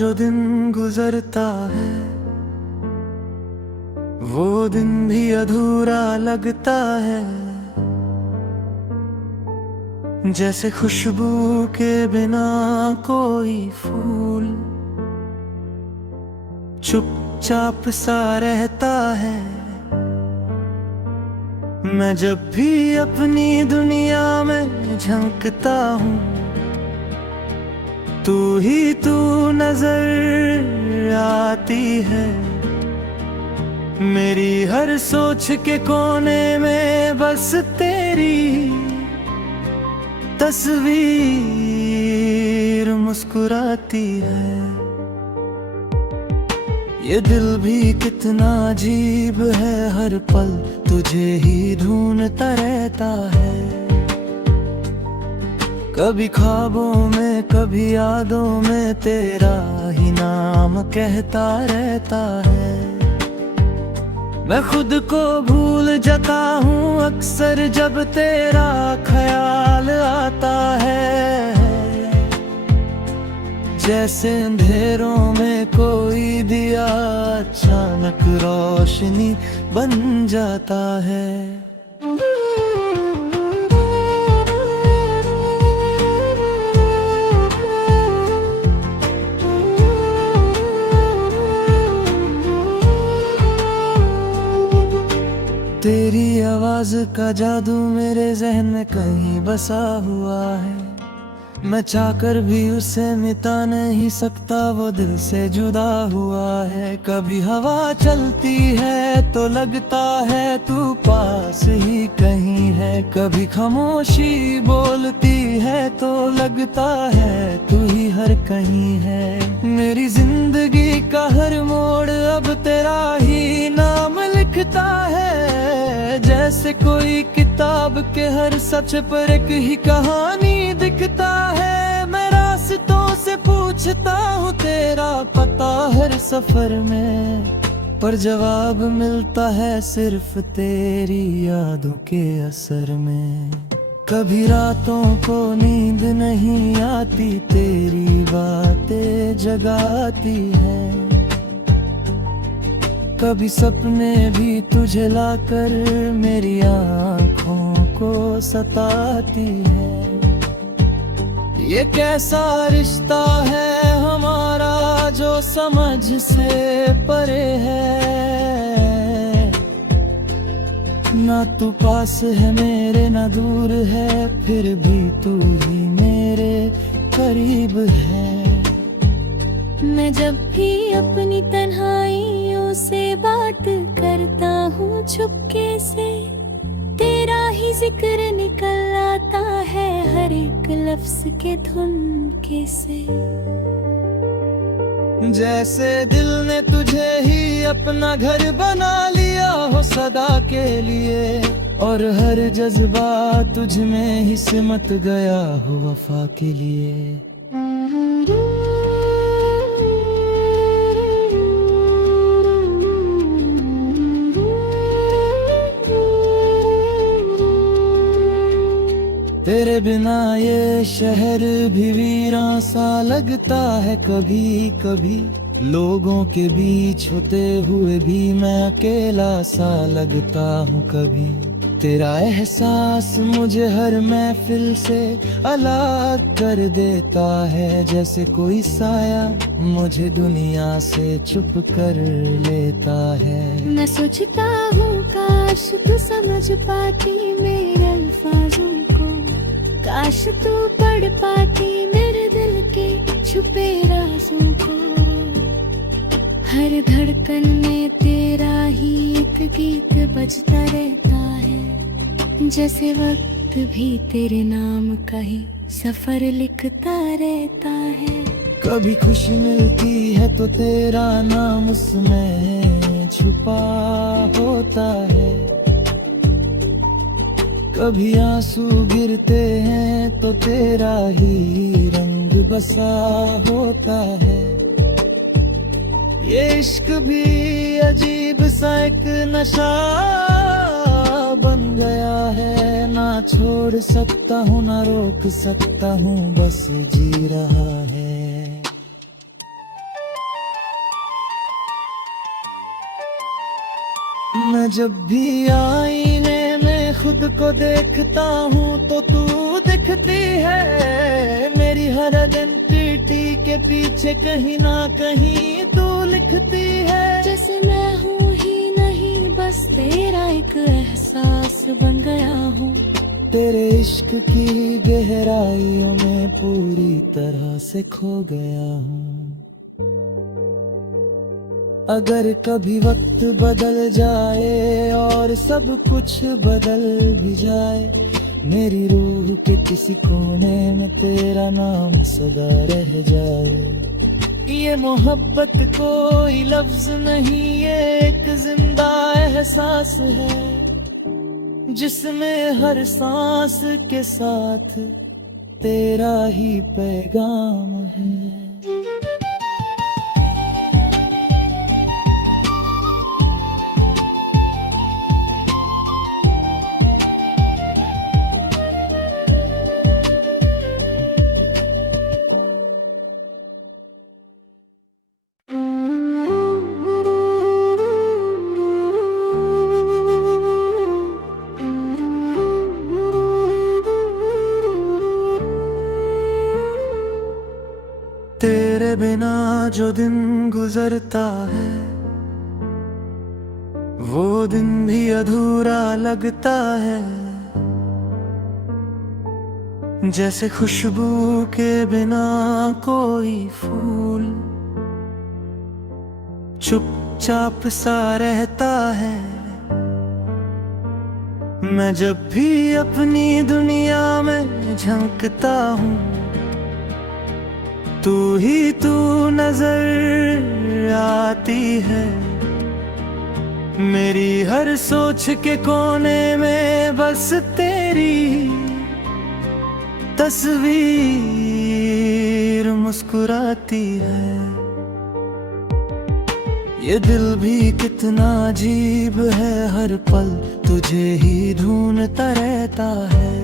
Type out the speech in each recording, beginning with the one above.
जो दिन गुजरता है वो दिन भी अधूरा लगता है। जैसे खुशबू के बिना कोई फूल चुपचाप सा रहता है। मैं जब भी अपनी दुनिया में झंकता हूँ तू ही तू नजर आती है। मेरी हर सोच के कोने में बस तेरी तस्वीर मुस्कुराती है। ये दिल भी कितना अजीब है, हर पल तुझे ही ढूंढता रहता है। कभी ख्वाबों में कभी यादों में तेरा ही नाम कहता रहता है। मैं खुद को भूल जाता हूँ अक्सर जब तेरा ख्याल आता है। जैसे अंधेरों में कोई दिया अचानक रोशनी बन जाता है। तेरी आवाज का जादू मेरे जहन में कहीं बसा हुआ है। मैं चाहकर भी उसे मिटा नहीं सकता, वो दिल से जुदा हुआ है। कभी हवा चलती है तो लगता है तू पास ही कहीं है। कभी खामोशी बोलती है तो लगता है तू ही हर कहीं है। मेरी जिंदगी का हर मोड़ अब तेरा ही नाम लिखता है। जैसे कोई किताब के हर सच पर एक ही कहानी दिखता है। मैं रास्तों से पूछता हूँ तेरा पता हर सफर में, पर जवाब मिलता है सिर्फ तेरी यादों के असर में। कभी रातों को नींद नहीं आती, तेरी बातें जगाती है। कभी सपने भी तुझे लाकर मेरी आँखों को सताती है। ये कैसा रिश्ता है हमारा जो समझ से परे है। ना तू पास है मेरे ना दूर है, फिर भी तू ही मेरे करीब है। मैं जब भी अपनी तन्हाइयों से बात करता हूँ चुपके से, तेरा ही जिक्र निकल आता है हर एक लफ्ज के धुनके से। जैसे दिल ने तुझे ही अपना घर बना लिया हो सदा के लिए, और हर जज्बा तुझ में ही सिमट गया हो वफा के लिए। तेरे बिना ये शहर भी वीरान सा लगता है कभी कभी। लोगों के बीच होते हुए भी मैं अकेला सा लगता हूँ कभी। तेरा एहसास मुझे हर महफिल से अलग कर देता है। जैसे कोई साया मुझे दुनिया से चुप कर लेता है। मैं सोचता हूँ काश तू समझ पाती मेरे अल्फाजों को, काश तू पढ़ पाती मेरे दिल के छुपे राज़ों को। हर धड़कन में तेरा ही एक गीत बजता रहता है। जैसे वक्त भी तेरे नाम का ही सफर लिखता रहता है। कभी खुशी मिलती है तो तेरा नाम उसमें छुपा होता है। कभी आंसू गिरते हैं तो तेरा ही रंग बसा होता है। ये इश्क भी अजीब सा एक नशा बन गया है। ना छोड़ सकता हूँ ना रोक सकता हूँ, बस जी रहा है। मैं जब भी आईने में खुद को देखता हूँ तो तू दिखती है। मेरी हर आइडेंटिटी के पीछे कहीं ना कहीं तू लिखती है। जैसे मैं हूँ ही नहीं, बस तेरा एक एहसास बन गया हूँ। तेरे इश्क की गहराइयों में पूरी तरह से खो गया हूँ। अगर कभी वक्त बदल जाए और सब कुछ बदल भी जाए, मेरी रूह के किसी कोने में तेरा नाम सदा रह जाए। ये मोहब्बत कोई लफ्ज नहीं, ये एक जिंदा एहसास है, जिसमें हर सांस के साथ तेरा ही पैगाम है। तेरे बिना जो दिन गुजरता है, वो दिन भी अधूरा लगता है। जैसे खुशबू के बिना कोई फूल चुपचाप सा रहता है। मैं जब भी अपनी दुनिया में झंकता हूँ, तू ही तू नजर आती है। मेरी हर सोच के कोने में बस तेरी तस्वीर मुस्कुराती है। ये दिल भी कितना अजीब है, हर पल तुझे ही ढूंढता रहता है।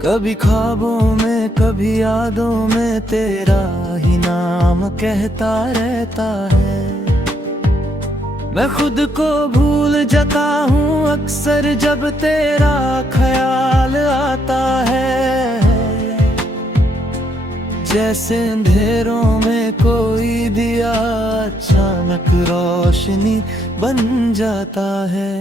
कभी ख्वाबों में कभी यादों में तेरा ही नाम कहता रहता है। मैं खुद को भूल जाता हूँ अक्सर जब तेरा ख्याल आता है। जैसे अंधेरों में कोई दिया अचानक रोशनी बन जाता है।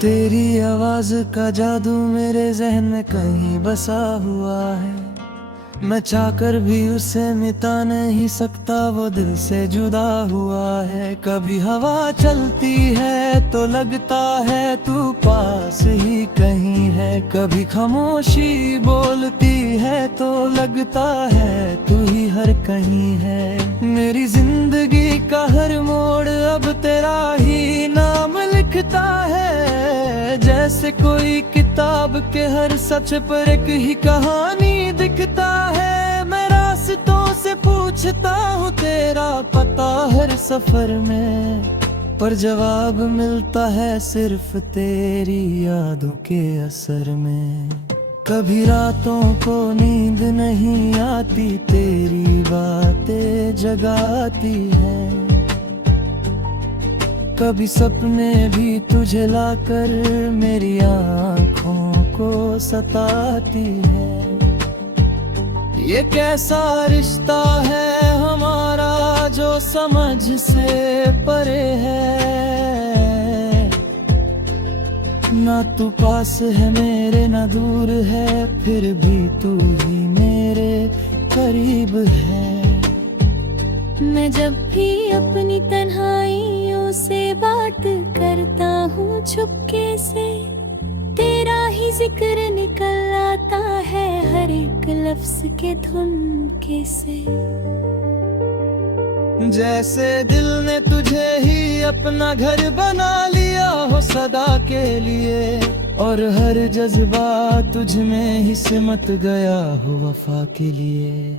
तेरी आवाज का जादू मेरे जहन में कहीं बसा हुआ है। मैं चाहकर भी उसे मिटा नहीं सकता, वो दिल से जुदा हुआ है। कभी हवा चलती है तो लगता है तू पास ही कहीं है। कभी खामोशी बोलती है तो लगता है तू ही हर कहीं है। मेरी जिंदगी का हर मोड़ अब तेरा ही नाम लिखता है। जैसे कोई किताब के हर सच पर एक ही कहानी दिखता है। मैं रास्तों से पूछता हूँ तेरा पता हर सफर में, पर जवाब मिलता है सिर्फ तेरी यादों के असर में। कभी रातों को नींद नहीं आती, तेरी बातें जगाती है। कभी सपने भी तुझे लाकर मेरी आँखों को सताती है। ये कैसा रिश्ता है हमारा जो समझ से परे है। ना तू पास है मेरे ना दूर है, फिर भी तू ही मेरे करीब है। मैं जब भी अपनी तन्हाइयों से बात करता हूँ चुपके से, तेरा ही जिक्र निकल आता है हर एक लफ्ज के धुन से। जैसे दिल ने तुझे ही अपना घर बना लिया हो सदा के लिए, और हर जज्बा तुझ में ही सिमट गया हो वफा के लिए।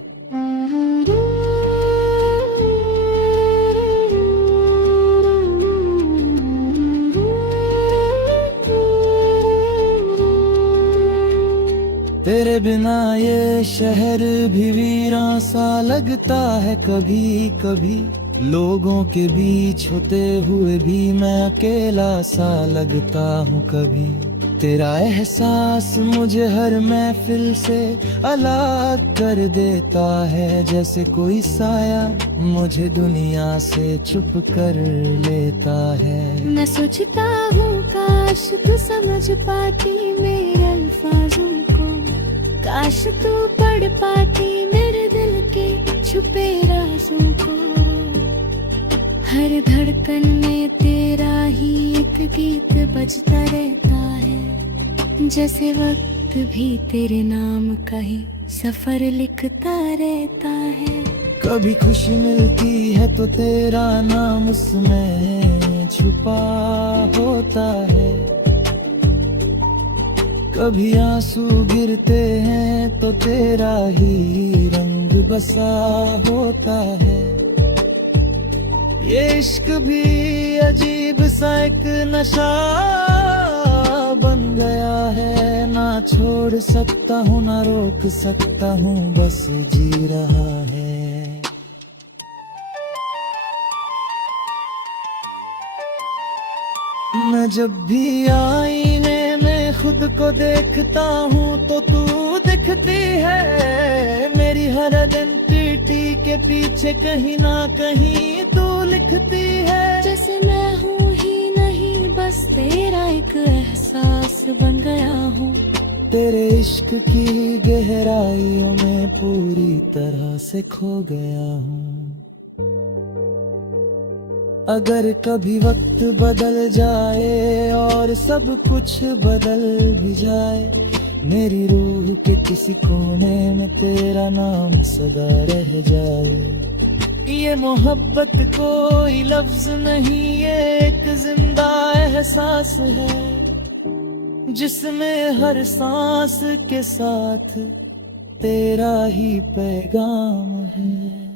तेरे बिना ये शहर भी वीरान सा लगता है कभी कभी। लोगों के बीच होते हुए भी मैं अकेला सा लगता हूँ कभी। तेरा एहसास मुझे हर महफिल से अलग कर देता है, जैसे कोई साया मुझे दुनिया से चुप कर लेता है। मैं सोचता हूँ काश तू समझ पाती मेरे अल्फाजों को, काश तू पढ़ पाती मेरे दिल के छुपे राज़ों को। हर धड़कन में तेरा ही एक गीत बजता रहता है, जैसे वक्त भी तेरे नाम का ही सफर लिखता रहता है। कभी खुशी मिलती है तो तेरा नाम उसमें छुपा होता है, कभी आंसू गिरते हैं तो तेरा ही रंग बसा होता है। ये इश्क भी अजीब सा एक नशा बन गया है, ना छोड़ सकता हूँ ना रोक सकता हूँ, बस जी रहा है। मैं जब भी आईने में खुद को देखता हूँ तो तू दिखती है, मेरी हर आइडेंटिटी के पीछे कहीं ना कहीं तू लिखती है। जैसे मैं हूँ ही नहीं बस तेरा एक एहसास बन गया हूँ, तेरे इश्क की गहराइयों में पूरी तरह से खो गया हूँ। अगर कभी वक्त बदल जाए और सब कुछ बदल भी जाए, मेरी रूह के किसी कोने में तेरा नाम सदा रह जाए। ये मोहब्बत कोई लफ्ज नहीं, ये एक जिंदा एहसास है, जिसमें हर सांस के साथ तेरा ही पैगाम है।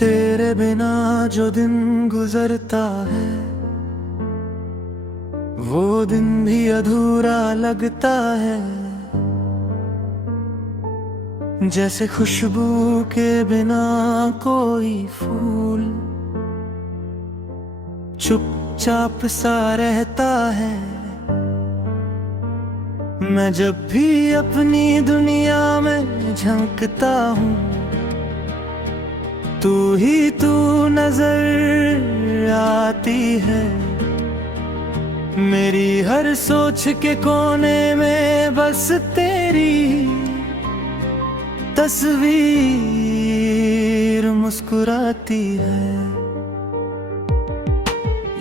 तेरे बिना जो दिन गुजरता है वो दिन भी अधूरा लगता है, जैसे खुशबू के बिना कोई फूल चुपचाप सा रहता है। मैं जब भी अपनी दुनिया में झांकता हूँ तू ही तू नजर आती है, मेरी हर सोच के कोने में बस तेरी तस्वीर मुस्कुराती है।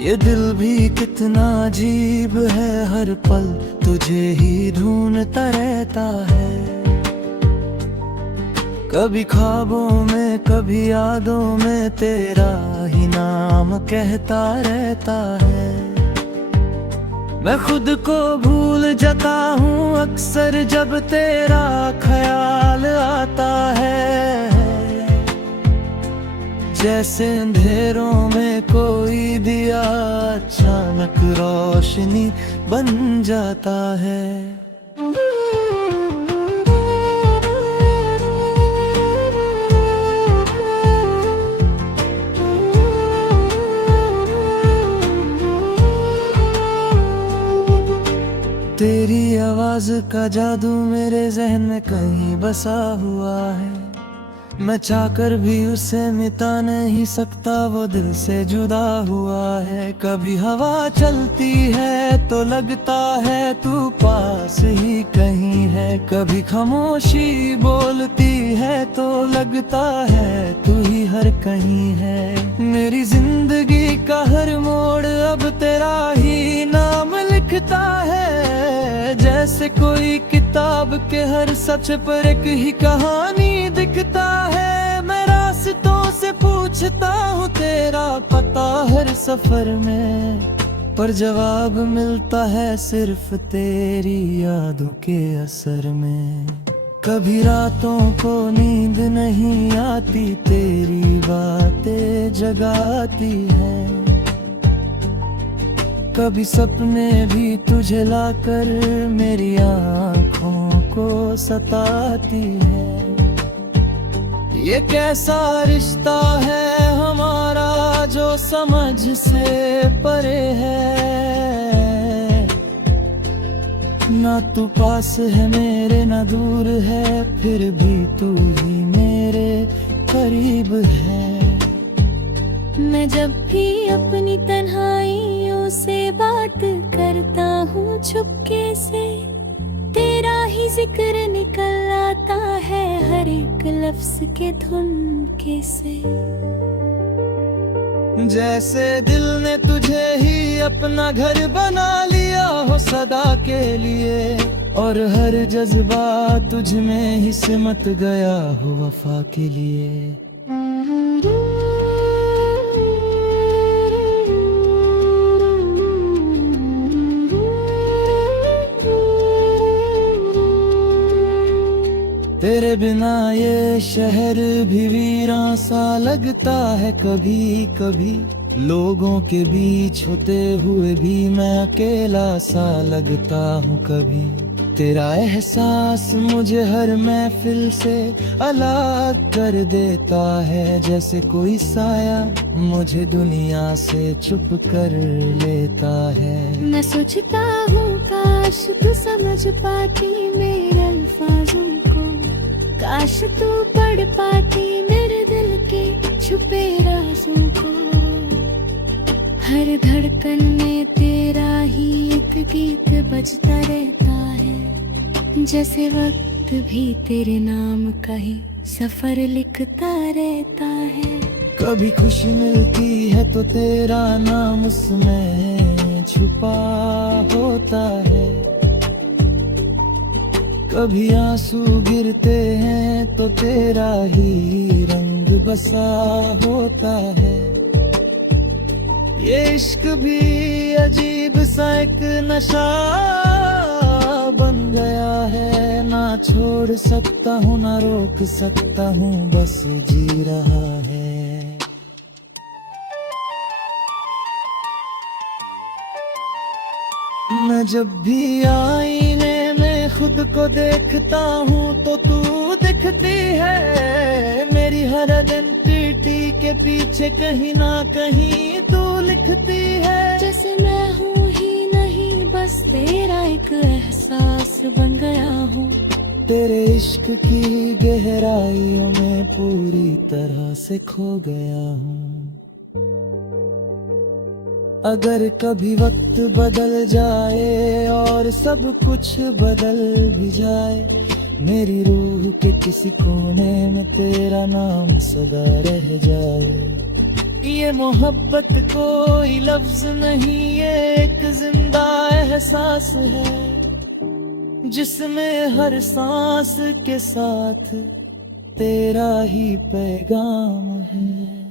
ये दिल भी कितना अजीब है, हर पल तुझे ही ढूंढता रहता है, कभी ख्वाबों में कभी यादों में तेरा ही नाम कहता रहता है। मैं खुद को भूल जाता हूँ अक्सर जब तेरा ख्याल आता है, जैसे अंधेरों में कोई दिया अचानक रोशनी बन जाता है। तेरी आवाज का जादू मेरे जहन में कहीं बसा हुआ है, मैं चाहकर भी उसे मिटा नहीं सकता, वो दिल से जुदा हुआ है। कभी हवा चलती है तो लगता है तू पास ही कहीं है, कभी खामोशी बोलती है तो लगता है तू ही हर कहीं है। मेरी जिंदगी का हर मोड़ अब तेरा ही नाम लिखता है, जैसे कोई किताब के हर सच पर एक ही कहानी दिखता है। मैं रास्तों से पूछता हूँ तेरा पता हर सफर में, पर जवाब मिलता है सिर्फ तेरी यादों के असर में। कभी रातों को नींद नहीं आती, तेरी बातें जगाती हैं। कभी सपने भी तुझे लाकर मेरी आँखों को सताती है। ये कैसा रिश्ता है हमारा जो समझ से परे है। ना तू पास है मेरे ना दूर है, फिर भी तू ही मेरे करीब है। मैं जब भी अपनी तन्हाइयों से बात करता हूँ चुपके से, तेरा ही जिक्र निकल आता है हर एक लफ्ज के धुन से। जैसे दिल ने तुझे ही अपना घर बना लिया हो सदा के लिए, और हर जज्बा तुझ में ही सिमट गया हो वफा के लिए। तेरे बिना ये शहर भी वीरान सा लगता है कभी कभी। लोगों के बीच होते हुए भी मैं अकेला सा लगता हूँ कभी। तेरा एहसास मुझे हर महफिल से अलग कर देता है, जैसे कोई साया मुझे दुनिया से छुप कर लेता है। मैं सोचता हूँ काश तू समझ पाती मेरे अल्फाजों को, काश तू पढ़ पाती मेरे दिल के छुपे राज़ों को। हर धड़कन में तेरा ही एक गीत बजता रहता है, जैसे वक्त भी तेरे नाम का ही सफर लिखता रहता है। कभी खुशी मिलती है तो तेरा नाम उसमें छुपा होता है। कभी आंसू गिरते हैं तो तेरा ही रंग बसा होता है। ये इश्क भी अजीब सा एक नशा बन गया है। ना छोड़ सकता हूँ ना रोक सकता हूँ, बस जी रहा है। मैं जब भी आईने में खुद को देखता हूँ तो तू दिखती है। मेरी हर आइडेंटिटी के पीछे कहीं ना कहीं तू लिखती है। जैसे मैं हूँ ही नहीं बस तेरा एक एहसास बन गया हूँ। तेरे इश्क की गहराइयों में पूरी तरह से खो गया हूँ। अगर कभी वक्त बदल जाए और सब कुछ बदल भी जाए, मेरी रूह के किसी कोने में तेरा नाम सदा रह जाए। ये मोहब्बत कोई लफ्ज नहीं, ये एक जिंदा एहसास है, जिसमें हर सांस के साथ तेरा ही पैगाम है।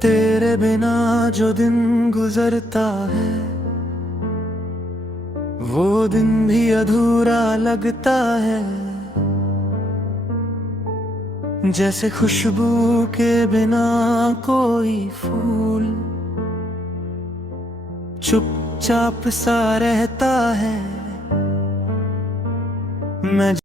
तेरे बिना जो दिन गुजरता है वो दिन भी अधूरा लगता है। जैसे खुशबू के बिना कोई फूल चुपचाप सा रहता है। मैं